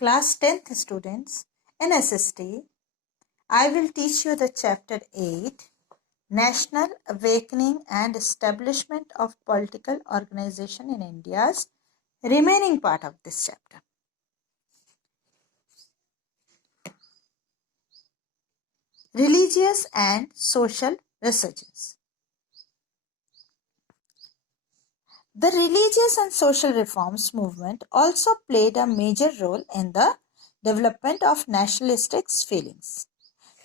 Class 10th students, in SST, I will teach you the chapter 8, National Awakening and Establishment of Political Organization in India's remaining part of this chapter. Religious and Social Resurgence. The religious and social reforms movement also played a major role in the development of nationalistic feelings.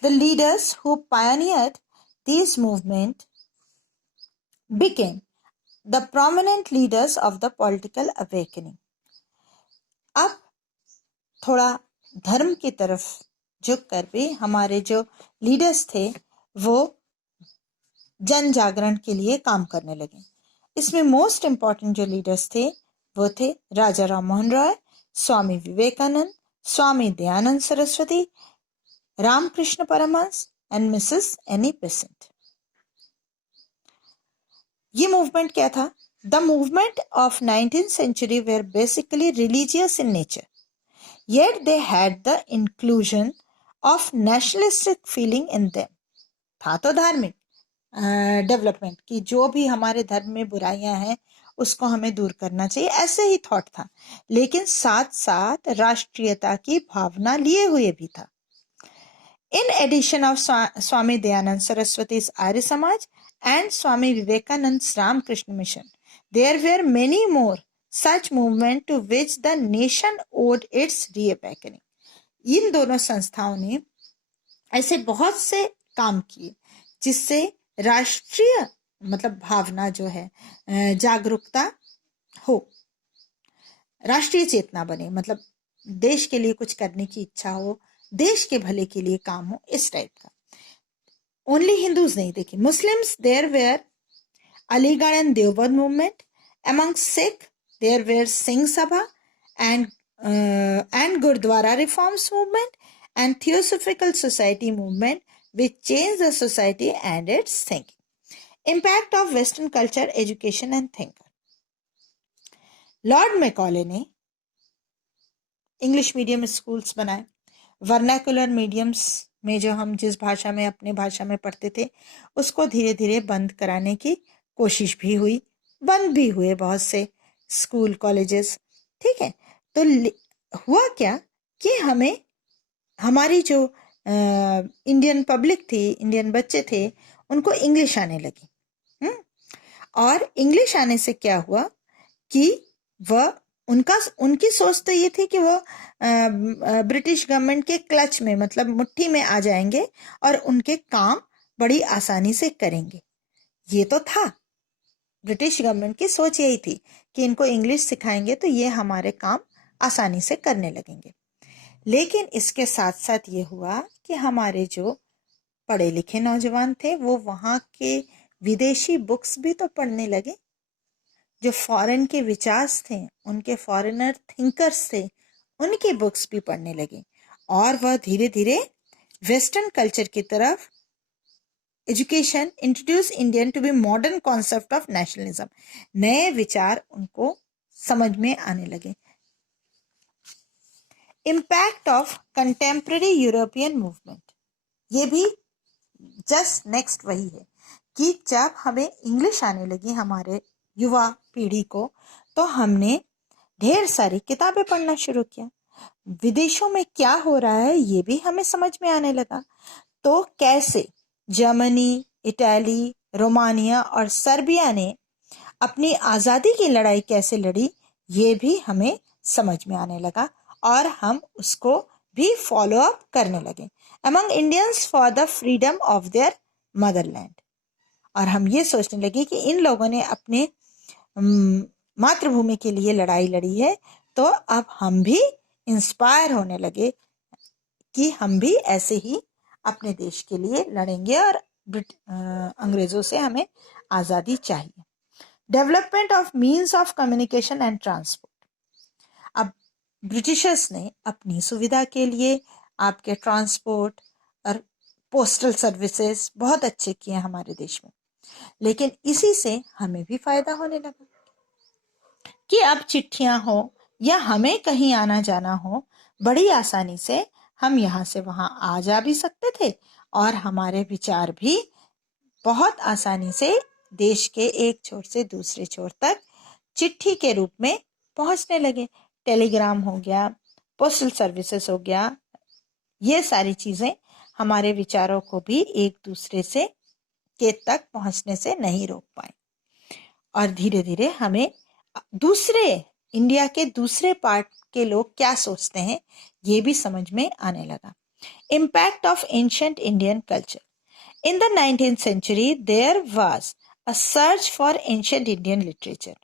The leaders who pioneered these movements became the prominent leaders of the political awakening. अब थोड़ा धर्म की तरफ झुक कर भी हमारे जो लीडर्स थे वो जन जागरण के लिए काम करने लगे. इसमें मोस्ट इम्पॉर्टेंट जो लीडर्स थे वो थे Raja Ram Mohan Roy, Swami Vivekananda, Swami Dayanand Saraswati, Ramakrishna Paramhansa and Mrs Annie Besant. ये मूवमेंट क्या था? The movement of 19th century were basically religious in nature, yet they had the inclusion of nationalistic feeling in them. था तो धार्मिक डेवलपमेंट की जो भी हमारे धर्म में बुराइयां हैं उसको हमें दूर करना चाहिए, ऐसे ही थॉट था, लेकिन साथ साथ राष्ट्रीयता की भावना लिए हुए भी था. In addition of Swami Dayanand Saraswati's Arya Samaj and Swami Vivekanand's Ramakrishna Mission, there were many more such movements to which the nation owed its reawakening. इन दोनों संस्थाओं ने ऐसे बहुत से काम किए जिससे राष्ट्रीय मतलब भावना जो है जागरूकता हो, राष्ट्रीय चेतना बने, मतलब देश के लिए कुछ करने की इच्छा हो, देश के भले के लिए काम हो, इस टाइप का. ओनली हिंदूज नहीं, देखिए Muslims there were Aligarh and Deoband movement. Among Sikh there were Singh Sabha and Gurdwara reforms movement and theosophical society movement which changed the society and its thinking. Impact of Western culture, education and thinker. Lord Macaulay ने English medium schools बनाए. Vernacular mediums में जो हम जिस भाषा में अपने भाषा में पढ़ते थे उसको धीरे धीरे बंद कराने की कोशिश भी हुई, बंद भी हुए बहुत से स्कूल कॉलेजेस. ठीक है, तो हुआ क्या कि हमें हमारी जो इंडियन पब्लिक थी, इंडियन बच्चे थे, उनको इंग्लिश आने लगी. और इंग्लिश आने से क्या हुआ कि वह उनकी सोच तो ये थी कि वो ब्रिटिश गवर्नमेंट के क्लच में मतलब मुट्ठी में आ जाएंगे और उनके काम बड़ी आसानी से करेंगे. ये तो था, ब्रिटिश गवर्नमेंट की सोच यही थी कि इनको इंग्लिश सिखाएंगे तो ये हमारे काम आसानी से करने लगेंगे. लेकिन इसके साथ साथ ये हुआ कि हमारे जो पढ़े लिखे नौजवान थे वो वहाँ के विदेशी बुक्स भी तो पढ़ने लगे. जो फॉरेन के विचार थे, उनके फॉरेनर थिंकर्स थे, उनकी बुक्स भी पढ़ने लगे और वह धीरे धीरे वेस्टर्न कल्चर की तरफ education introduce Indian to be modern concept of nationalism. नए विचार उनको समझ में आने लगे. Impact of contemporary European movement. ये भी जस्ट नेक्स्ट वही है कि जब हमें इंग्लिश आने लगी हमारे युवा पीढ़ी को तो हमने ढेर सारी किताबें पढ़ना शुरू किया. विदेशों में क्या हो रहा है ये भी हमें समझ में आने लगा. तो कैसे जर्मनी, इटाली, रोमानिया और सर्बिया ने अपनी आज़ादी की लड़ाई कैसे लड़ी ये भी हमें समझ में आने लगा और हम उसको भी फॉलो अप करने लगे. Among Indians for the freedom of their Motherland. और हम ये सोचने लगे कि इन लोगों ने अपने मातृभूमि के लिए लड़ाई लड़ी है तो अब हम भी इंस्पायर होने लगे कि हम भी ऐसे ही अपने देश के लिए लड़ेंगे और अंग्रेजों से हमें आज़ादी चाहिए. Development of means of communication and transport. अब ब्रिटिशर्स ने अपनी सुविधा के लिए आपके ट्रांसपोर्ट और पोस्टल सर्विसेज बहुत अच्छे किए हमारे देश में, लेकिन इसी से हमें भी फायदा होने लगा कि अब चिट्ठियां हो या हमें कहीं आना जाना हो, बड़ी आसानी से हम यहाँ से वहाँ आ जा भी सकते थे और हमारे विचार भी बहुत आसानी से देश के एक छोर से दूसरे छोर तक चिट्ठी के रूप में पहुंचने लगे। टेलीग्राम हो गया, पोस्टल सर्विसेज हो गया, ये सारी चीजें हमारे विचारों को भी एक दूसरे से के तक पहुंचने से नहीं रोक पाए और धीरे धीरे हमें दूसरे इंडिया के दूसरे पार्ट के लोग क्या सोचते हैं ये भी समझ में आने लगा। Impact of ancient Indian culture. In the 19th century, there was a search for ancient Indian literature.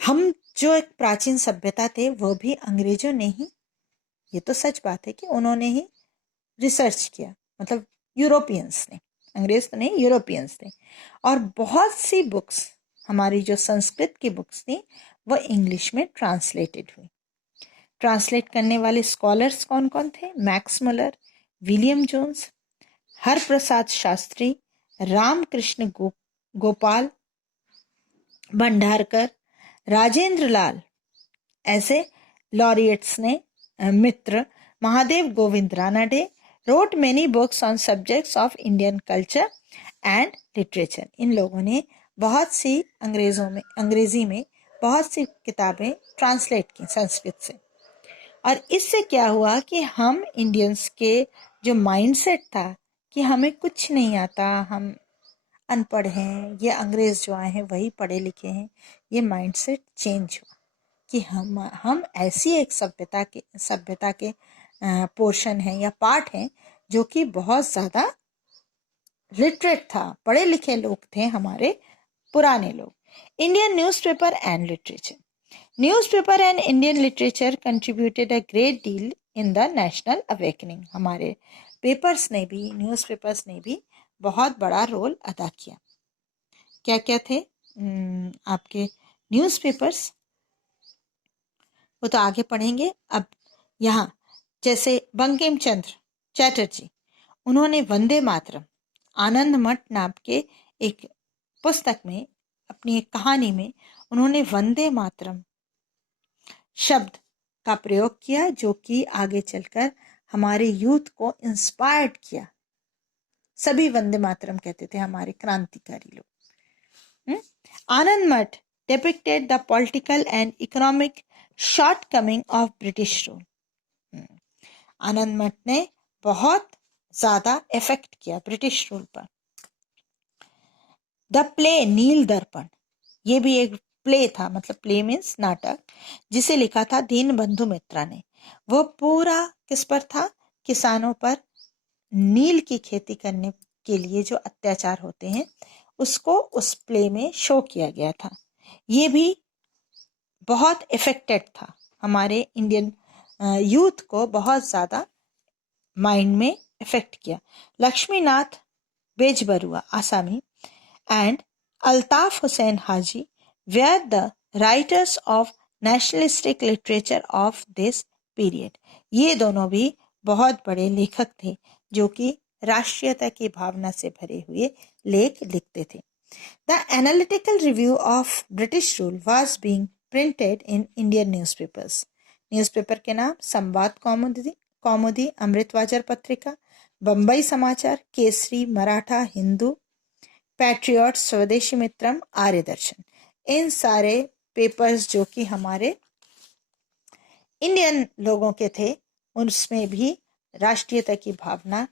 हम जो एक प्राचीन सभ्यता थे वो भी अंग्रेजों ने ही, ये तो सच बात है कि उन्होंने ही रिसर्च किया, मतलब यूरोपियंस ने, अंग्रेज तो नहीं, यूरोपियंस थे। और बहुत सी बुक्स, हमारी जो संस्कृत की बुक्स थी वो इंग्लिश में ट्रांसलेटेड हुई। ट्रांसलेट करने वाले स्कॉलर्स कौन कौन थे? Max Muller, William Jones, Haraprasad Shastri, Ramakrishna Gopal Bhandarkar, Rajendra Lal, ऐसे लॉरिएट्स ने, मित्र, Mahadev Govind Ranade wrote many books on subjects of Indian culture and literature. इन लोगों ने बहुत सी अंग्रेजी में बहुत सी किताबें ट्रांसलेट की संस्कृत से। और इससे क्या हुआ कि हम इंडियंस के जो माइंडसेट था कि हमें कुछ नहीं आता, हम अनपढ़ हैं, ये अंग्रेज जो आए हैं वही पढ़े लिखे हैं, ये माइंडसेट चेंज हुआ कि हम ऐसी एक सभ्यता के पोर्शन हैं या पार्ट हैं जो कि बहुत ज़्यादा लिटरेट था, पढ़े लिखे लोग थे हमारे पुराने लोग। Indian newspaper and literature. Newspaper and Indian literature contributed a great deal in the national awakening. हमारे पेपर्स ने भी, न्यूज़पेपर्स ने भी बहुत बड़ा रोल अदा किया। क्या क्या थे आपके न्यूज़पेपर्स, वो तो आगे पढ़ेंगे। अब यहाँ जैसे बंकिम चंद्र चैटर्जी, उन्होंने वंदे मातरम, आनंद मठ नाम के एक पुस्तक में, अपनी एक कहानी में उन्होंने वंदे मातरम शब्द का प्रयोग किया जो कि आगे चलकर हमारे यूथ को इंस्पायर्ड किया। सभी वंदे मातरम कहते थे हमारे क्रांतिकारी लोग। आनंद मठ depicted the political and economic shortcoming of British rule. आनंद मठ ने बहुत ज्यादा इफेक्ट किया ब्रिटिश रूल पर। द प्ले नील दर्पण, ये भी एक प्ले था, मतलब प्ले मीन्स नाटक, जिसे लिखा था दीनबंधु मित्रा ने। वो पूरा किस पर था? किसानों पर नील की खेती करने के लिए जो अत्याचार होते हैं उसको उस प्ले में शो किया गया था। ये भी बहुत इफेक्टेड था, हमारे इंडियन यूथ को बहुत ज़्यादा माइंड में इफेक्ट किया। लक्ष्मीनाथ बेजबरुआ आसामी and Altaf Hussain Haji were the writers of nationalistic literature of this period. ये दोनों भी बहुत बड़े लेखक थे जो कि राष्ट्रीयता की भावना से भरे हुए लेख लिखते थे। The analytical review of British rule was being printed in Indian newspapers. Newspaper के नाम संवाद कौमुदी, अमृतवाजर पत्रिका, बंबई समाचार, केसरी, मराठा, हिंदू, पैट्रियट, स्वदेशी मित्रम, आर्य दर्शन। इन सारे पेपर्स जो कि हमारे इंडियन लोगों के थे उसमें भी राष्ट्रीयता की भावना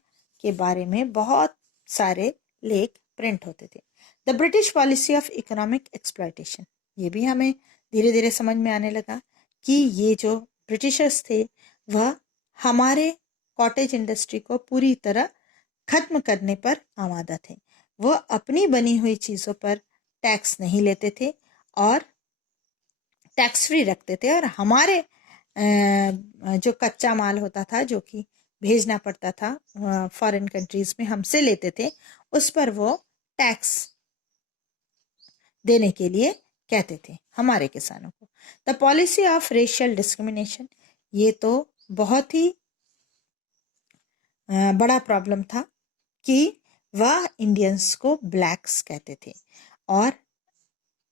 के बारे में बहुत सारे लेख प्रिंट होते थे। The British policy of economic exploitation, ये भी हमें धीरे धीरे समझ में आने लगा कि ये जो ब्रिटिशर्स थे वह हमारे कॉटेज इंडस्ट्री को पूरी तरह खत्म करने पर आमादा थे। वह अपनी बनी हुई चीज़ों पर टैक्स नहीं लेते थे और टैक्स फ्री रखते थे, और हमारे जो कच्चा माल होता था जो कि भेजना पड़ता था फॉरेन कंट्रीज में, हमसे लेते थे, उस पर वो टैक्स देने के लिए कहते थे हमारे किसानों को। The policy of racial discrimination, ये तो बहुत ही बड़ा प्रॉब्लम था कि वह इंडियंस को ब्लैक्स कहते थे और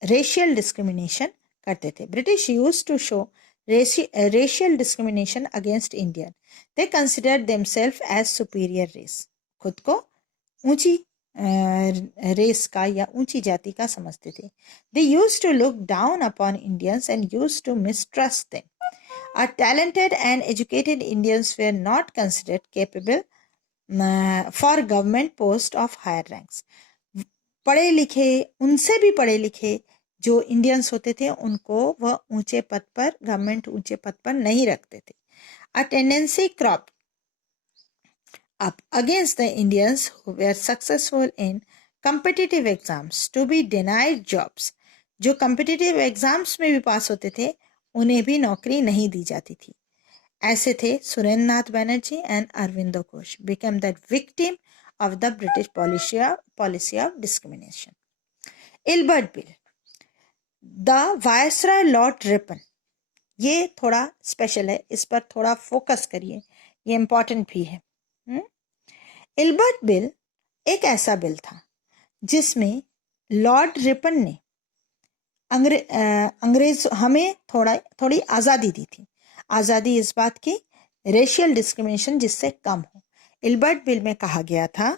रेशियल डिस्क्रिमिनेशन करते थे। British use to show racial discrimination against Indian. They consider themselves as superior race. खुद को ऊंची रेस का या ऊंची जाति का समझते थे। They use to look down upon Indians and use to mistrust them. Talented and educated Indians were not considered capable for government post of higher ranks. पढ़े लिखे, उनसे भी पढ़े लिखे जो इंडियंस होते थे उनको वह ऊंचे पद पर, गवर्नमेंट ऊंचे पद पर नहीं रखते थे। A tendency cropped up against the Indians who were successful in competitive exams to be denied jobs. जो competitive exams में भी पास होते थे उन्हें भी नौकरी नहीं दी जाती थी। ऐसे थे Surendra Nath Banerjee and Aurobindo Ghosh became the victim of the British policy of discrimination. Ilbert bill, the viceroy Lord Ripon, ये थोड़ा स्पेशल है, इस पर थोड़ा फोकस करिए, ये इंपॉर्टेंट भी है। इल्बर्ट बिल एक ऐसा बिल था जिसमें लॉर्ड रिपन ने अंग्रेज हमें थोड़ी आज़ादी दी थी। आज़ादी इस बात की, रेशियल डिस्क्रिमिनेशन जिससे कम हो। इल्बर्ट बिल में कहा गया था,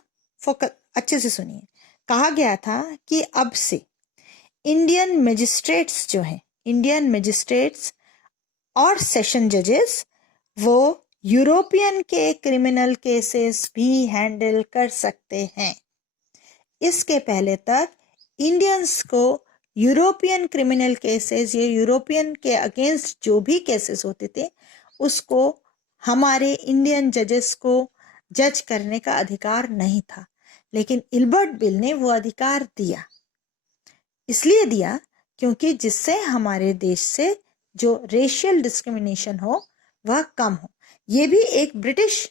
फोकस अच्छे से सुनिए, कहा गया था कि अब से इंडियन मजिस्ट्रेट्स जो हैं, इंडियन मजिस्ट्रेट्स और सेशन जजेस, वो यूरोपियन के क्रिमिनल केसेस भी हैंडल कर सकते हैं। इसके पहले तक इंडियंस को यूरोपियन क्रिमिनल केसेस, ये यूरोपियन के अगेंस्ट जो भी केसेस होते थे उसको हमारे इंडियन जजेस को जज करने का अधिकार नहीं था। लेकिन इल्बर्ट बिल ने वो अधिकार दिया। इसलिए दिया क्योंकि जिससे हमारे देश से जो रेशियल डिस्क्रिमिनेशन हो वह कम हो। ये भी एक ब्रिटिश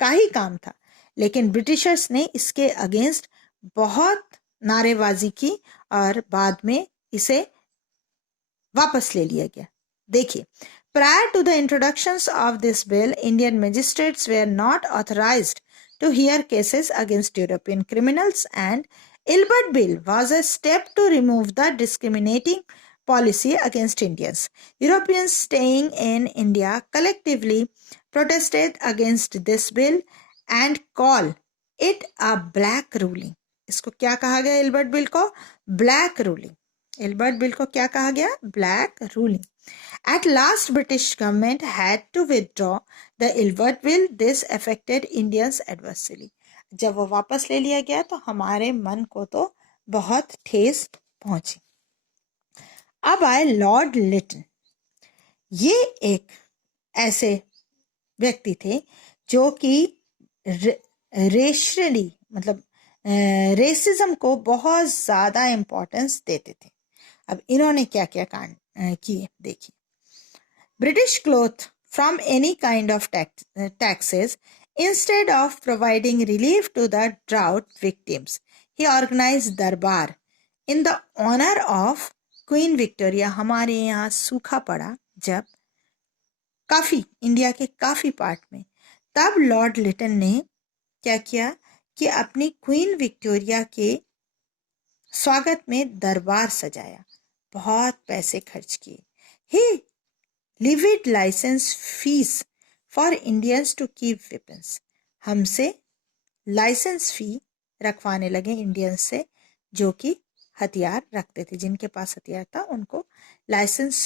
का ही काम था, लेकिन ब्रिटिशर्स ने इसके अगेंस्ट बहुत नारेबाजी की और बाद में इसे वापस ले लिया गया। देखिए, prior to the introductions of this bill, Indian magistrates were not authorized to hear cases against European criminals, and Ilbert Bill was a step to remove the discriminating policy against Indians. Europeans staying in India collectively protested against this bill and called it a black ruling. इसको क्या कहा गया? Ilbert bill को black ruling. Ilbert bill को क्या कहा गया? Black ruling. At last, British government had to withdraw the Ilbert Bill. This affected Indians adversely. जब वो वापस ले लिया गया तो हमारे मन को तो बहुत ठेस पहुंची। अब आए लॉर्ड लिटन। ये एक ऐसे व्यक्ति थे जो कि रेशली मतलब रेसिज्म को बहुत ज़्यादा इम्पोर्टेंस देते थे। अब इन्होंने क्या क्या कांड किए देखिए। British cloth from any kind of taxes instead of providing relief to the drought victims. He organized darbar in the honor of Queen Victoria. हमारे यहाँ सूखा पड़ा जब काफ़ी इंडिया के काफ़ी पार्ट में, तब लॉर्ड लिटन ने क्या किया कि अपनी क्वीन विक्टोरिया के स्वागत में दरबार सजाया, बहुत पैसे खर्च किए। He levied license fees for Indians to keep weapons. हमसे लाइसेंस फी रखवाने लगे इंडियंस से जो कि हथियार रखते थे। जिनके पास हथियार था उनको लाइसेंस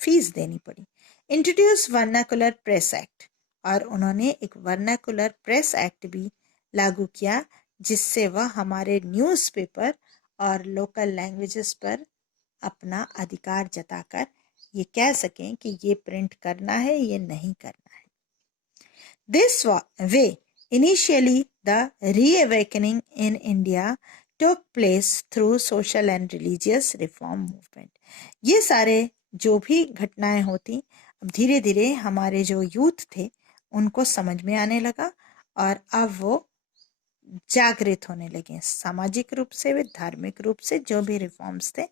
फीस देनी पड़ी। इंट्रोड्यूस वर्नाकुलर प्रेस एक्ट, और उन्होंने एक वर्नाकुलर प्रेस एक्ट भी लागू किया जिससे वह हमारे न्यूज़पेपर और लोकल लैंग्वेजेस पर अपना अधिकार जताकर ये कह सकें कि ये प्रिंट करना है, ये नहीं करना है। This way, initially the reawakening in India took place through social and religious reform movement. ये सारे जो भी घटनाएं होती, अब धीरे धीरे हमारे जो यूथ थे उनको समझ में आने लगा और अब वो जागृत होने लगे। सामाजिक रूप से व धार्मिक रूप से जो भी रिफॉर्म्स थे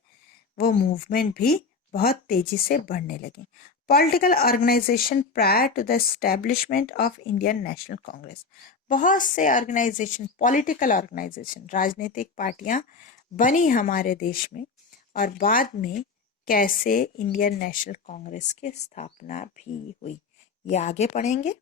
वो मूवमेंट भी बहुत तेजी से बढ़ने लगे। Political organisation prior to the establishment of Indian National Congress, बहुत से ऑर्गेनाइजेशन, पॉलिटिकल ऑर्गेनाइजेशन, राजनीतिक पार्टियां बनी हमारे देश में और बाद में कैसे इंडियन नेशनल कांग्रेस की स्थापना भी हुई, ये आगे पढ़ेंगे।